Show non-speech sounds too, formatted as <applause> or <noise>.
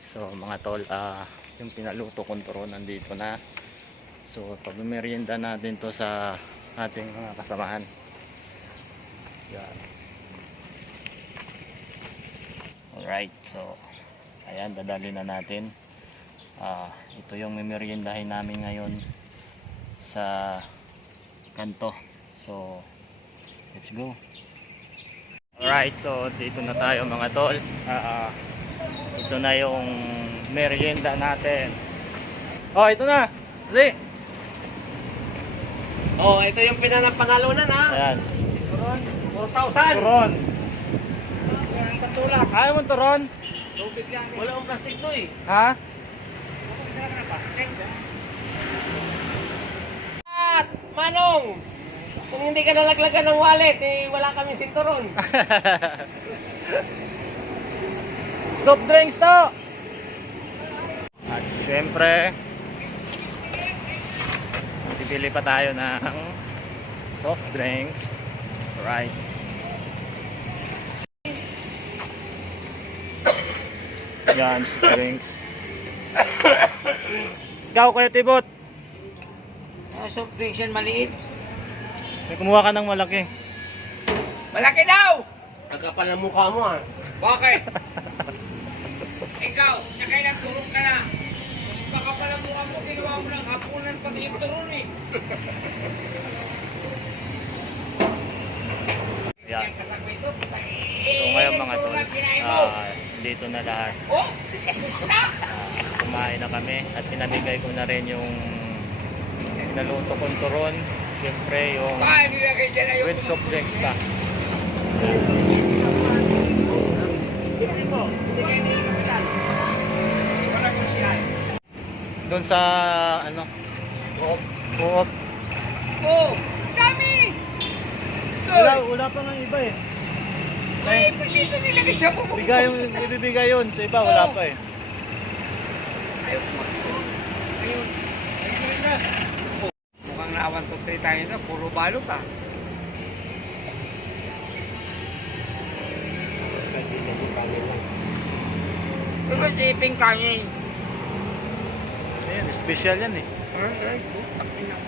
so mga tol, ah, yung pinaluto kong turon nandito na. So, pag-merienda natin to sa ating mga kasamahan. Yan. Alright, so, ayan, dadali na natin. Ah, ito yung mimeriendahin namin ngayon sa kanto. So, let's go. Alright, so dito na tayo mga tol. Ah, ah, ito na yung merienda natin. Oh, ito na. Dali. Oh, ito yung pinanapanalunan ha. Ayan. 4,000. Turon. Ang katulak. Ayaw mo turon? Tubig lang. Wala akong plastic to eh. Ha? At, Manong! Kung hindi ka nalaglagan ng wallet, eh, wala kami sinturon. <laughs> Soft drinks to! At syempre, pipili pa tayo ng soft drinks. Right. Yan, soft drinks. Ikaw, Kuya Tibot. Uh, soft drinks yan maliit. May kumuha ka ng malaki. Malaki daw! Ang kapal ng mukha mo ah. Bakit? <laughs> Ikaw, nakailang turok ka na. Baka pala mukha mo, ginawa mo ng hapunan pati yung turon eh. <laughs> Yan. So ngayon mga tol, ah, dito na lahat. Oh! Ah, kumain na kami at pinamigay ko na rin yung naluto kong turon. Siyempre yung na yung... with soft drinks pa. Doon sa ano, Coop. Coop. Oh! Dami! Wala, wala pa nga iba eh. Ay, pag dito nilagay siya po. Bigay yung, ibibigay yun. Sa iba wala pa eh. Ayun. Ayun. Ayun na. Mukhang naawan to tayo na. Puro balot ah. Iba siping kanin. Ayan, special yan eh. Ay, ay, butak pinang